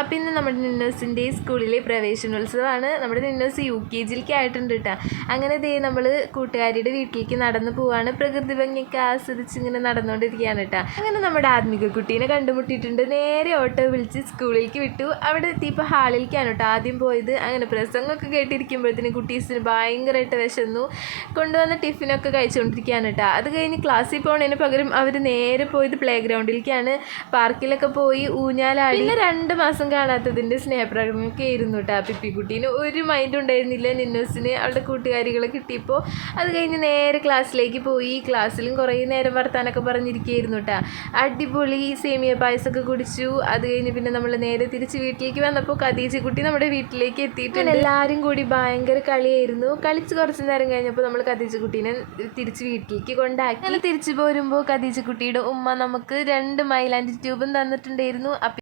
അപ്പോൾ ഇന്ന് നമ്മുടെ നിന്നോസിൻ്റെ സ്കൂളിലെ പ്രവേശനോത്സവമാണ്. നമ്മുടെ നിന്നോസ് UKGയിലേക്ക് ആയിട്ടുണ്ട് കേട്ടോ. അങ്ങനെ ദേ നമ്മൾ കൂട്ടുകാരിയുടെ വീട്ടിലേക്ക് നടന്നു പോവാണ്. പ്രകൃതി ഭംഗിയൊക്കെ ആസ്വദിച്ച് ഇങ്ങനെ നടന്നുകൊണ്ടിരിക്കുകയാണ് കേട്ടോ. അങ്ങനെ നമ്മുടെ ആത്മിക കുട്ടീനെ കണ്ടുമുട്ടിയിട്ടുണ്ട്. നേരെ ഓട്ടോ വിളിച്ച് സ്കൂളിലേക്ക് വിട്ടു. അവിടെ എത്തിയപ്പോൾ ഹാളിലേക്കാണ് കേട്ടോ ആദ്യം പോയത്. അങ്ങനെ പ്രസംഗമൊക്കെ കേട്ടിരിക്കുമ്പോഴത്തേന് കുട്ടീസിന് ഭയങ്കരമായിട്ട് വിശന്നു. കൊണ്ടുവന്ന ടിഫിനൊക്കെ കഴിച്ചുകൊണ്ടിരിക്കുകയാണ് കേട്ടോ. അത് കഴിഞ്ഞ് ക്ലാസ്സിൽ പോകുന്നതിന് പകരം അവർ നേരെ പോയത് പ്ലേ ഗ്രൗണ്ടിലേക്കാണ്. പാർക്കിലൊക്കെ പോയി ഊഞ്ഞാലാടി. പിന്നെ 2 മാസം കാണാത്തതിൻ്റെ സ്നേഹപ്രകടനമൊക്കെ ആയിരുന്നു കേട്ടോ. പിപ്പിക്കുട്ടീന് ഒരു മൈൻഡ് ഉണ്ടായിരുന്നില്ല നിന്നോസിന് അവളുടെ കൂട്ടുകാരികളെ കിട്ടിയപ്പോൾ. അത് കഴിഞ്ഞ് നേരെ ക്ലാസ്സിലേക്ക് പോയി. ക്ലാസ്സിലും കുറേ നേരം വർത്താനൊക്കെ പറഞ്ഞിരിക്കുകയായിരുന്നു കേട്ടോ. അടിപൊളി സേമിയ പായസമൊക്കെ കുടിച്ചു. അത് കഴിഞ്ഞ് പിന്നെ നമ്മൾ നേരെ തിരിച്ച് വീട്ടിലേക്ക് വന്നപ്പോൾ ഖദീജക്കുട്ടി നമ്മുടെ വീട്ടിലേക്ക് എത്തിയിട്ടുണ്ട്. എല്ലാവരും കൂടി ഭയങ്കര കളിയായിരുന്നു. കളിച്ച് കുറച്ച് നേരം കഴിഞ്ഞപ്പോൾ നമ്മൾ ഖദീജക്കുട്ടീനെ തിരിച്ച് വീട്ടിലേക്ക് കൊണ്ടാക്കി. അങ്ങനെ തിരിച്ചു പോരുമ്പോൾ ഖദീജക്കുട്ടിയുടെ ഉമ്മ നമുക്ക് 2 മൈലാഞ്ചി ട്യൂബും തന്നിട്ടുണ്ടായിരുന്നു.